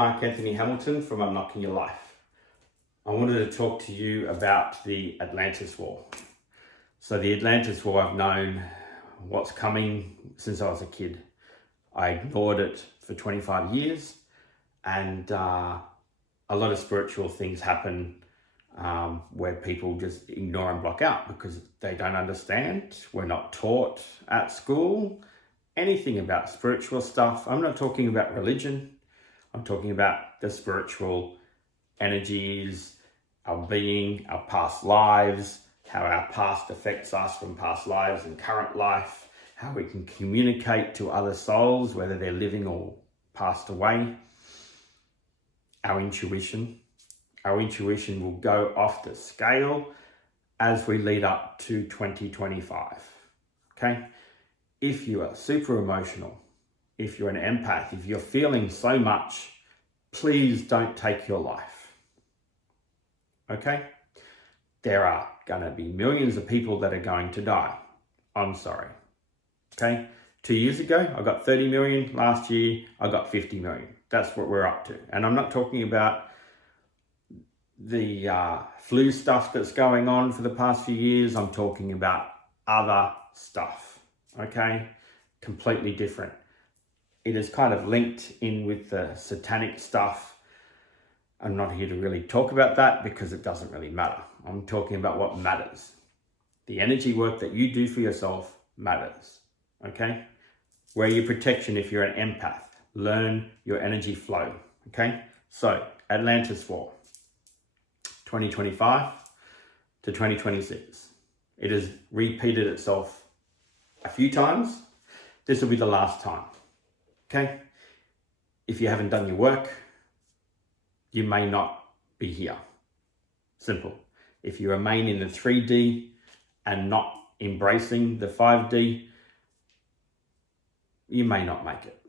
Mark Anthony Hamilton from Unlocking Your Life. I wanted to talk to you about the Atlantis War. So the Atlantis War, I've known what's coming since I was a kid. I ignored it for 25 years and a lot of spiritual things happen where people just ignore and block out because they don't understand. We're not taught at school anything about spiritual stuff. I'm not talking about religion. I'm talking about the spiritual energies, our being, our past lives, how our past affects us from past lives and current life, how we can communicate to other souls, whether they're living or passed away. Our intuition will go off the scale as we lead up to 2025, okay? If you are super emotional, if you're an empath, if you're feeling so much, please don't take your life, okay? There are going to be millions of people that are going to die. I'm sorry, okay? 2 years ago, I got 30 million. Last year, I got 50 million. That's what we're up to. And I'm not talking about the flu stuff that's going on for the past few years. I'm talking about other stuff, okay? Completely different. It is kind of linked in with the satanic stuff. I'm not here to really talk about that because it doesn't really matter. I'm talking about what matters. The energy work that you do for yourself matters, okay? Wear your protection if you're an empath. Learn your energy flow, okay? So, Atlantis War, 2025 to 2026. It has repeated itself a few times. This will be the last time. Okay, if you haven't done your work, you may not be here. Simple. If you remain in the 3D and not embracing the 5D, you may not make it.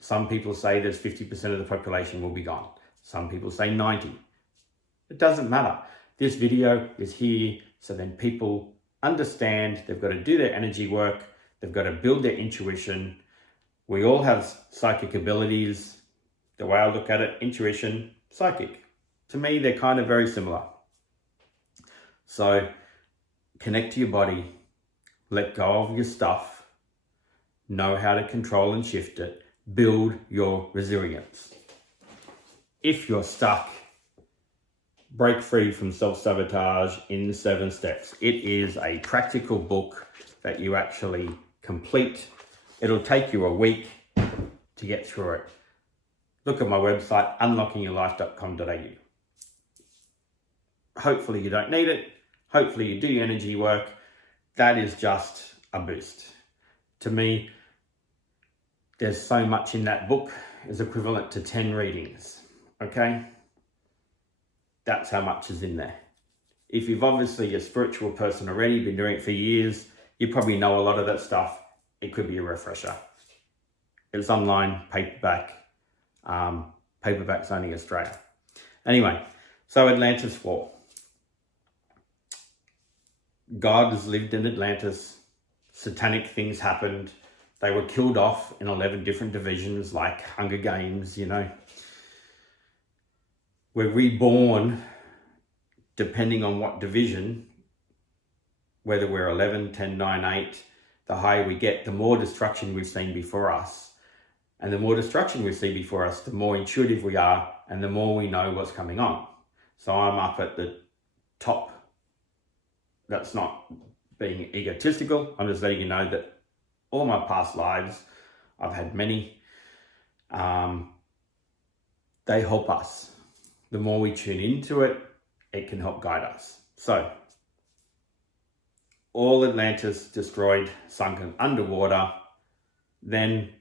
Some people say there's 50% of the population will be gone. Some people say 90. It doesn't matter. This video is here so then people understand they've got to do their energy work. They've got to build their intuition. We all have psychic abilities. The way I look at it, intuition, psychic. To me, they're kind of very similar. So connect to your body, let go of your stuff, know how to control and shift it, build your resilience. If you're stuck, break free from self-sabotage in 7 steps. It is a practical book that you actually complete. It'll take you a week to get through it. Look at my website, unlockingyourlife.com.au. Hopefully you don't need it. Hopefully you do your energy work. That is just a boost. To me, there's so much in that book is equivalent to 10 readings, okay? That's how much is in there. If you've obviously a spiritual person already, been doing it for years, you probably know a lot of that stuff. It could be a refresher. It's online, paperback. Paperback's only Australia. Anyway, so Atlantis War. Gods lived in Atlantis. Satanic things happened. They were killed off in 11 different divisions like Hunger Games, you know. We're reborn depending on what division, whether we're 11, 10, 9, 8, the higher we get, the more destruction we've seen before us. And the more destruction we see before us, the more intuitive we are and the more we know what's coming on. So I'm up at the top. That's not being egotistical. I'm just letting you know that all my past lives, I've had many, they help us. The more we tune into it, it can help guide us. So, all Atlantis destroyed, sunken underwater. Then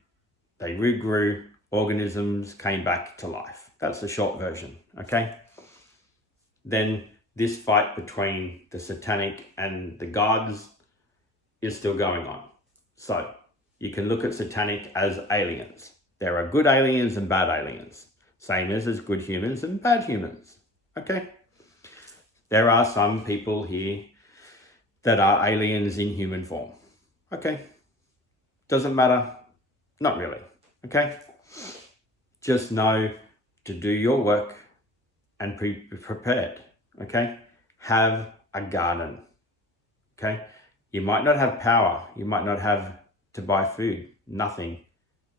they regrew, organisms came back to life. That's the short version, okay? Then this fight between the satanic and the gods is still going on. So you can look at satanic as aliens. There are good aliens and bad aliens. Same as there's good humans and bad humans, okay? There are some people here that are aliens in human form. Okay, doesn't matter, not really, okay? Just know to do your work and be prepared, okay? Have a garden, okay? You might not have power. You might not have to buy food, nothing,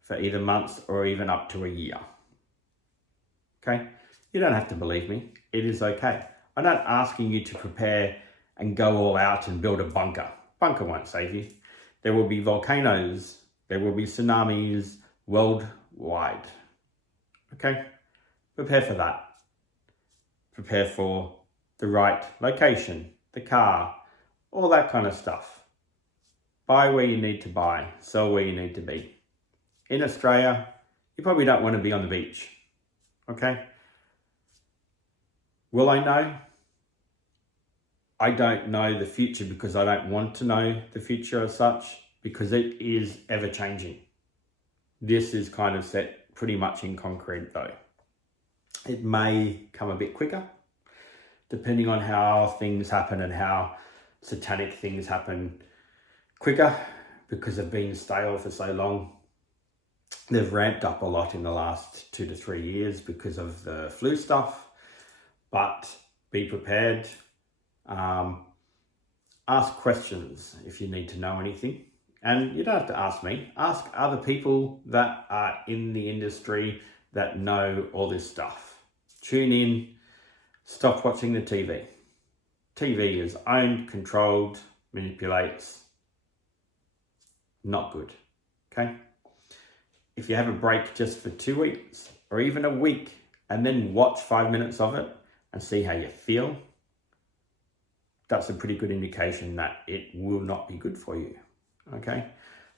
for either months or even up to a year, okay? You don't have to believe me. It is okay. I'm not asking you to prepare and go all out and build a bunker. Bunker won't save you. There will be volcanoes. There will be tsunamis worldwide, okay? Prepare for that. Prepare for the right location, the car, all that kind of stuff. Buy where you need to buy, sell where you need to be. In Australia, you probably don't want to be on the beach, okay? Will I know? I don't know the future because I don't want to know the future as such, because it is ever changing. This is kind of set pretty much in concrete though. It may come a bit quicker, depending on how things happen and how satanic things happen quicker, because they've been stale for so long. They've ramped up a lot in the last 2 to 3 years because of the flu stuff, but be prepared. Ask questions if you need to know anything. And you don't have to ask me. Ask other people that are in the industry that know all this stuff. Tune in. Stop watching the TV. TV is owned, controlled, manipulates. Not good, okay? If you have a break just for 2 weeks or even a week and then watch 5 minutes of it and see how you feel, that's a pretty good indication that it will not be good for you, okay?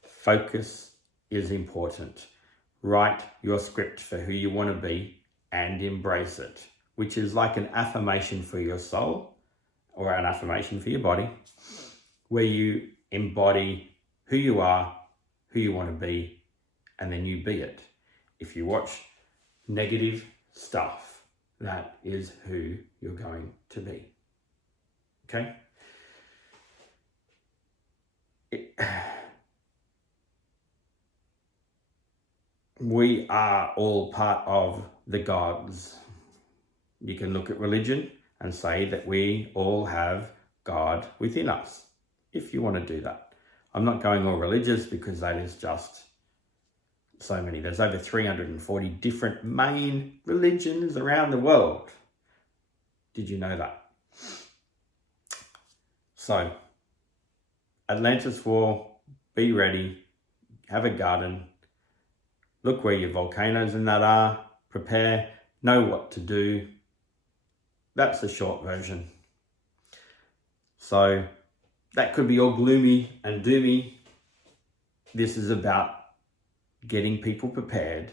Focus is important. Write your script for who you want to be and embrace it, which is like an affirmation for your soul or an affirmation for your body, where you embody who you are, who you want to be, and then you be it. If you watch negative stuff, that is who you're going to be. Okay? We are all part of the gods. You can look at religion and say that we all have God within us, if you want to do that. I'm not going all religious because that is just so many. There's over 340 different main religions around the world. Did you know that? So, Atlantis War, be ready, have a garden, look where your volcanoes and that are, prepare, know what to do. That's the short version. So, that could be all gloomy and doomy. This is about getting people prepared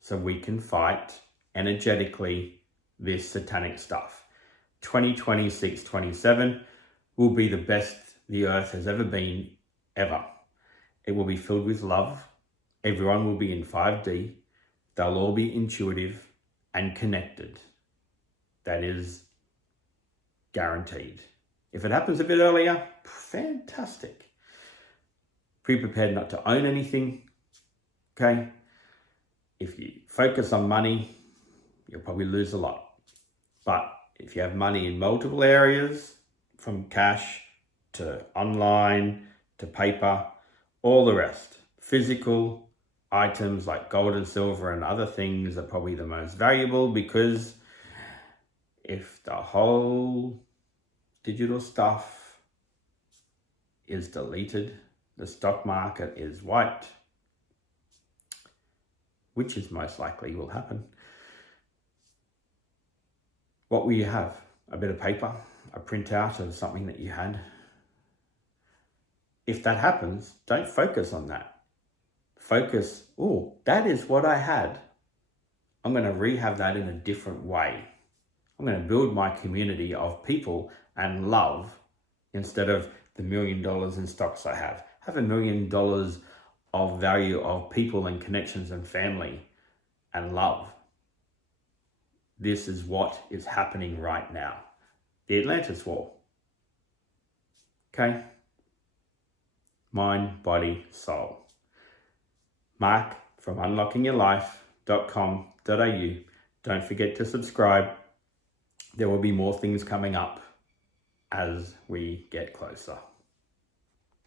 so we can fight energetically this satanic stuff. 2026, 27 will be the best the earth has ever been, ever. It will be filled with love. Everyone will be in 5D. They'll all be intuitive and connected. That is guaranteed. If it happens a bit earlier, fantastic. Be prepared not to own anything, okay? If you focus on money, you'll probably lose a lot. But if you have money in multiple areas, from cash to online to paper, all the rest, physical items like gold and silver and other things are probably the most valuable, because if the whole digital stuff is deleted, the stock market is wiped, which is most likely will happen. What will you have? A bit of paper, a printout of something that you had? If that happens, don't focus on that. Focus, oh, that is what I had. I'm going to rehab that in a different way. I'm going to build my community of people and love instead of the $1 million in stocks I have. Have $1 million of value of people and connections and family and love. This is what is happening right now. The Atlantis War. Okay? Mind, body, soul. Mark from Unlocking Your Life atlantiswar.com.au. Don't forget to subscribe. There will be more things coming up as we get closer.